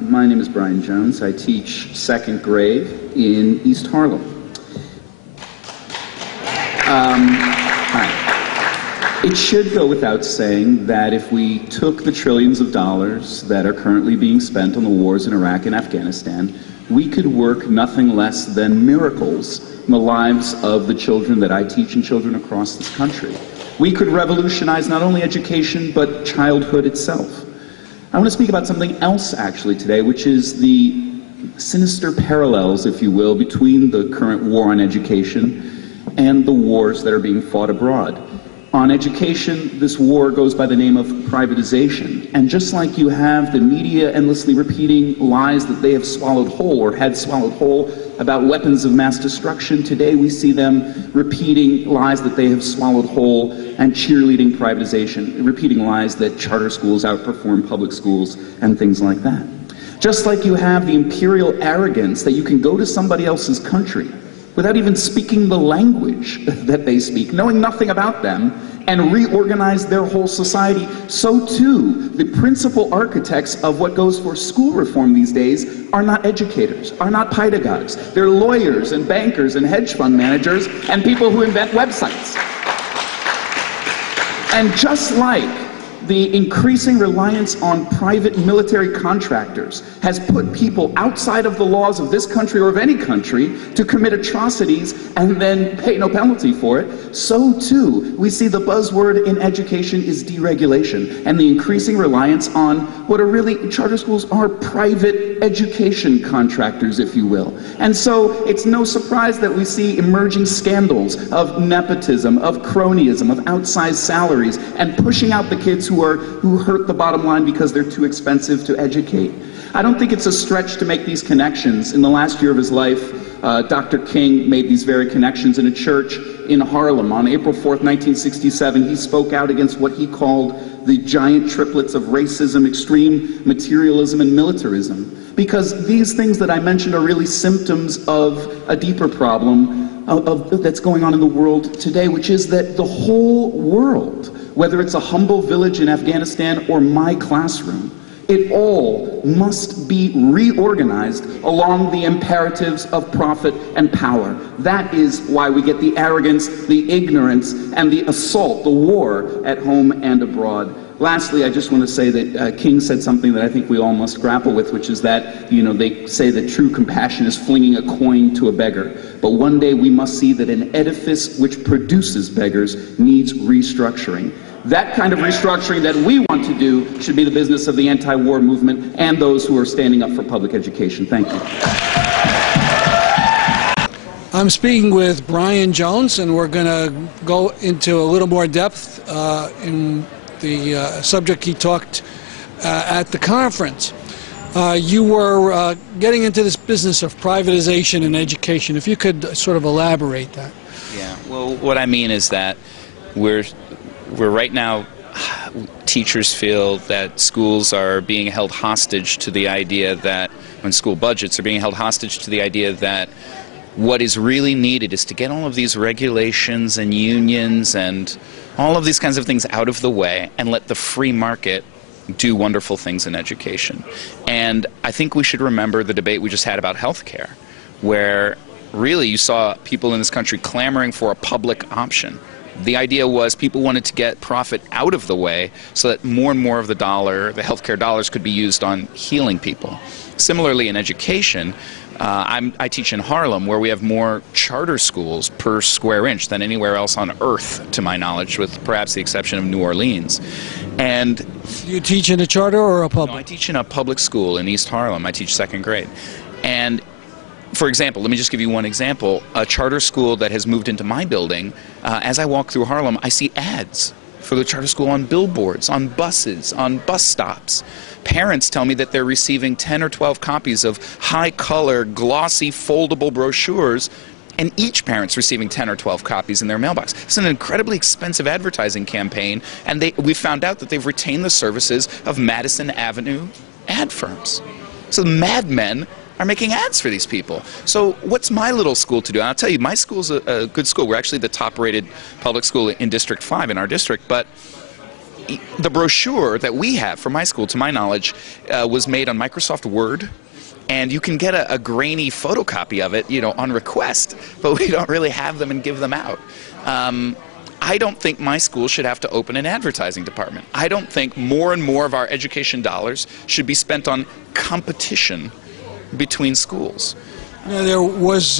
My name is Brian Jones. I teach second grade in East Harlem. Hi. It should go without saying that if we took the trillions of dollars that are currently being spent on the wars in Iraq and Afghanistan, we could work nothing less than miracles in the lives of the children that I teach and children across this country. We could revolutionize not only education, but childhood itself. I want to speak about something else actually today, which is the sinister parallels, if you will, between the current war on education and the wars that are being fought abroad. On education, this war goes by the name of privatization. And just like you have the media endlessly repeating lies that they have swallowed whole or had swallowed whole about weapons of mass destruction, today we see them repeating lies that they have swallowed whole and cheerleading privatization, repeating lies that charter schools outperform public schools and things like that. Just like you have the imperial arrogance that you can go to somebody else's country without even speaking the language that they speak, knowing nothing about them, and reorganize their whole society, so too the principal architects of what goes for school reform these days are not educators, are not pedagogues. They're lawyers and bankers and hedge fund managers and people who invent websites. And just like the increasing reliance on private military contractors has put people outside of the laws of this country or of any country to commit atrocities and then pay no penalty for it, so too we see the buzzword in education is deregulation and the increasing reliance on what are really, charter schools are private education contractors, if you will. And so it's no surprise that we see emerging scandals of nepotism, of cronyism, of outsized salaries, and pushing out the kids who hurt the bottom line because they're too expensive to educate. I don't think it's a stretch to make these connections. In the last year of his life, Dr. King made these very connections in a church in Harlem. On April 4th, 1967, he spoke out against what he called the giant triplets of racism, extreme materialism, and militarism. Because these things that I mentioned are really symptoms of a deeper problem that's going on in the world today, which is that the whole world, whether it's a humble village in Afghanistan or my classroom, it all must be reorganized along the imperatives of profit and power. That is why we get the arrogance, the ignorance, and the assault, the war at home and abroad. Lastly, I just want to say that King said something that I think we all must grapple with, which is that, they say that true compassion is flinging a coin to a beggar. But one day we must see that an edifice which produces beggars needs restructuring. That kind of restructuring that we want to do should be the business of the anti-war movement and those who are standing up for public education. Thank you. I'm speaking with Brian Jones, and we're going to go into a little more depth in the subject he talked at the conference. You were getting into this business of privatization in education. If you could sort of elaborate that. Yeah, well, what I mean is that we're right now, teachers feel that schools are being held hostage to the idea that, when school budgets are being held hostage to the idea that what is really needed is to get all of these regulations and unions and all of these kinds of things out of the way and let the free market do wonderful things in education. And I think we should remember the debate we just had about healthcare, where really you saw people in this country clamoring for a public option. The idea was people wanted to get profit out of the way so that more and more of the healthcare dollars, could be used on healing people. Similarly, in education, I teach in Harlem, where we have more charter schools per square inch than anywhere else on earth, to my knowledge, with perhaps the exception of New Orleans. And you teach in a charter or a public? No, I teach in a public school in East Harlem. I teach second grade. And for example, let me just give you one example. A charter school that has moved into my building, as I walk through Harlem, I see ads for the charter school on billboards, on buses, on bus stops. Parents tell me that they're receiving 10 or 12 copies of high-color, glossy, foldable brochures, and each parent's receiving 10 or 12 copies in their mailbox. It's an incredibly expensive advertising campaign, and we found out that they've retained the services of Madison Avenue ad firms. So the madmen are making ads for these people. So what's my little school to do? And I'll tell you, my school's a good school. We're actually the top-rated public school in District 5 in our district, but the brochure that we have for my school, to my knowledge, was made on Microsoft Word. And you can get a grainy photocopy of it, on request, but we don't really have them and give them out. I don't think my school should have to open an advertising department. I don't think more and more of our education dollars should be spent on competition between schools. There was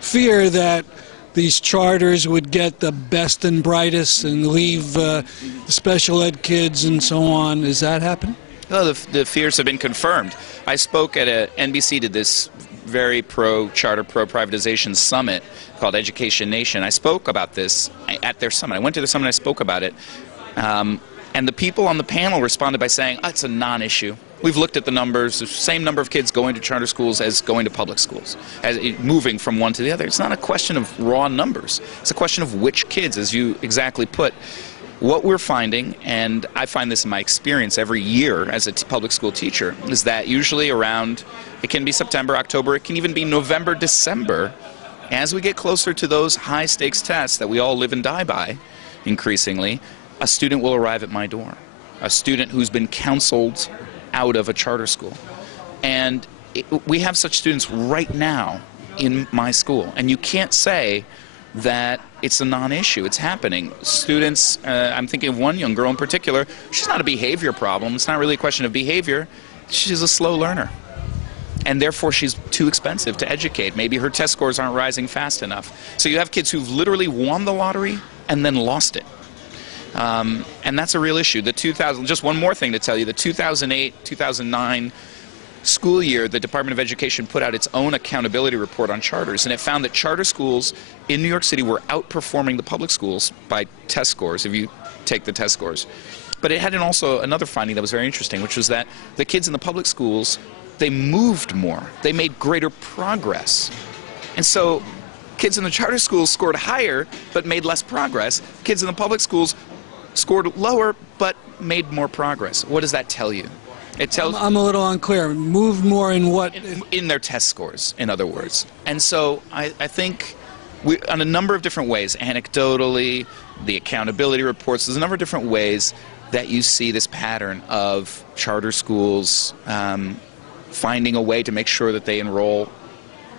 fear that these charters would get the best and brightest and leave the special ed kids and so on. Is that happening? Well, the fears have been confirmed. I spoke at NBC did this very pro-charter, pro-privatization summit called Education Nation. I spoke about this at their summit. I went to the summit and I spoke about it. And the people on the panel responded by saying, it's a non-issue. We've looked at the numbers, the same number of kids going to charter schools as going to public schools, as moving from one to the other. It's not a question of raw numbers. It's a question of which kids, as you exactly put. What we're finding, and I find this in my experience every year as a public school teacher, is that usually around, it can be September, October, it can even be November, December, as we get closer to those high-stakes tests that we all live and die by, increasingly, a student will arrive at my door, a student who's been counseled out of a charter school. And we have such students right now in my school, and you can't say that it's a non-issue. It's happening. Students, I'm thinking of one young girl in particular, she's not a behavior problem. It's not really a question of behavior. She's a slow learner. And therefore she's too expensive to educate. Maybe her test scores aren't rising fast enough. So you have kids who've literally won the lottery and then lost it. And that's a real issue. Just one more thing to tell you, the 2008-2009 school year, the Department of Education put out its own accountability report on charters, and it found that charter schools in New York City were outperforming the public schools by test scores, if you take the test scores. But it had also another finding that was very interesting, which was that the kids in the public schools, they moved more. They made greater progress. And so kids in the charter schools scored higher but made less progress. Kids in the public schools scored lower but made more progress. What does that tell you? It tells I'm a little unclear. Moved more in what? In their test scores, in other words. And so I think on a number of different ways, anecdotally, the accountability reports, there's a number of different ways that you see this pattern of charter schools finding a way to make sure that they enroll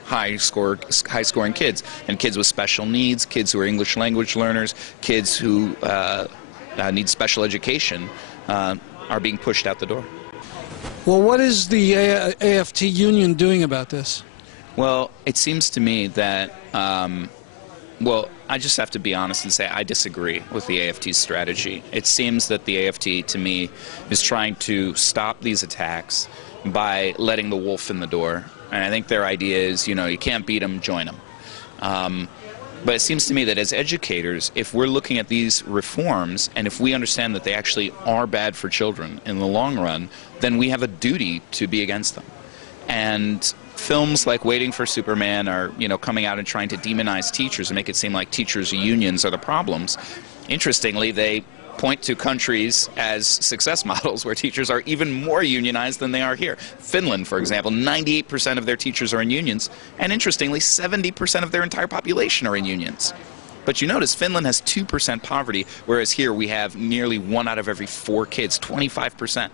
high-scoring kids, and kids with special needs, kids who are English language learners, kids who need special education are being pushed out the door. Well, what is the AFT union doing about this? Well, it seems to me that, I just have to be honest and say I disagree with the AFT's strategy. It seems that the AFT, to me, is trying to stop these attacks by letting the wolf in the door. And I think their idea is, you can't beat them, join them. But it seems to me that as educators, if we're looking at these reforms and if we understand that they actually are bad for children in the long run, then we have a duty to be against them. And films like Waiting for Superman are, coming out and trying to demonize teachers and make it seem like teachers' unions are the problems. Interestingly, they point to countries as success models where teachers are even more unionized than they are here. Finland, for example, 98% of their teachers are in unions, and interestingly, 70% of their entire population are in unions. But you notice Finland has 2% poverty, whereas here we have nearly 1 out of every 4 kids, 25%,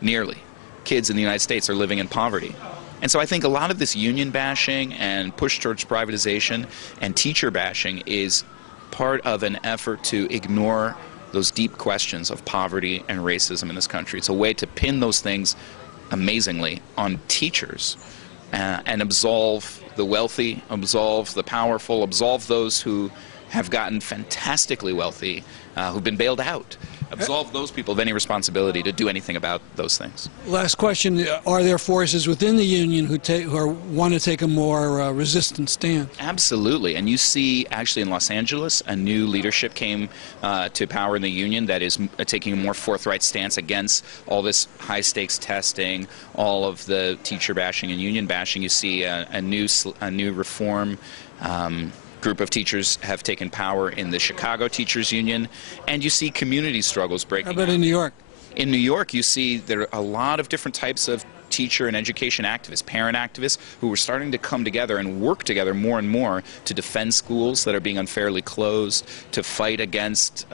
nearly, kids in the United States are living in poverty. And so I think a lot of this union bashing and push towards privatization and teacher bashing is part of an effort to ignore those deep questions of poverty and racism in this country. It's a way to pin those things, amazingly, on teachers and absolve the wealthy, absolve the powerful, absolve those who have gotten fantastically wealthy, who've been bailed out. Absolve those people of any responsibility to do anything about those things. Last question, are there forces within the union who want to take a more resistant stand? Absolutely, and you see actually in Los Angeles a new leadership came to power in the union that is taking a more forthright stance against all this high-stakes testing, all of the teacher bashing and union bashing. You see a new reform group of teachers have taken power in the Chicago Teachers Union, and you see community struggles breaking out. How about in New York? In New York, you see there are a lot of different types of teacher and education activists, parent activists, who were starting to come together and work together more and more to defend schools that are being unfairly closed, to fight against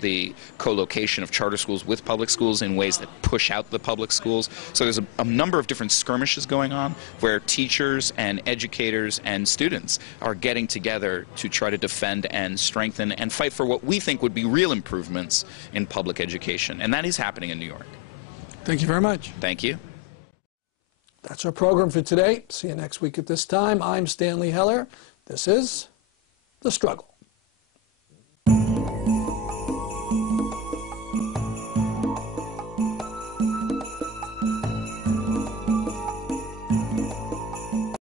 the co-location of charter schools with public schools in ways that push out the public schools. So there's a number of different skirmishes going on where teachers and educators and students are getting together to try to defend and strengthen and fight for what we think would be real improvements in public education. And that is happening in New York. Thank you very much. Thank you. That's our program for today. See you next week at this time. I'm Stanley Heller. This is The Struggle.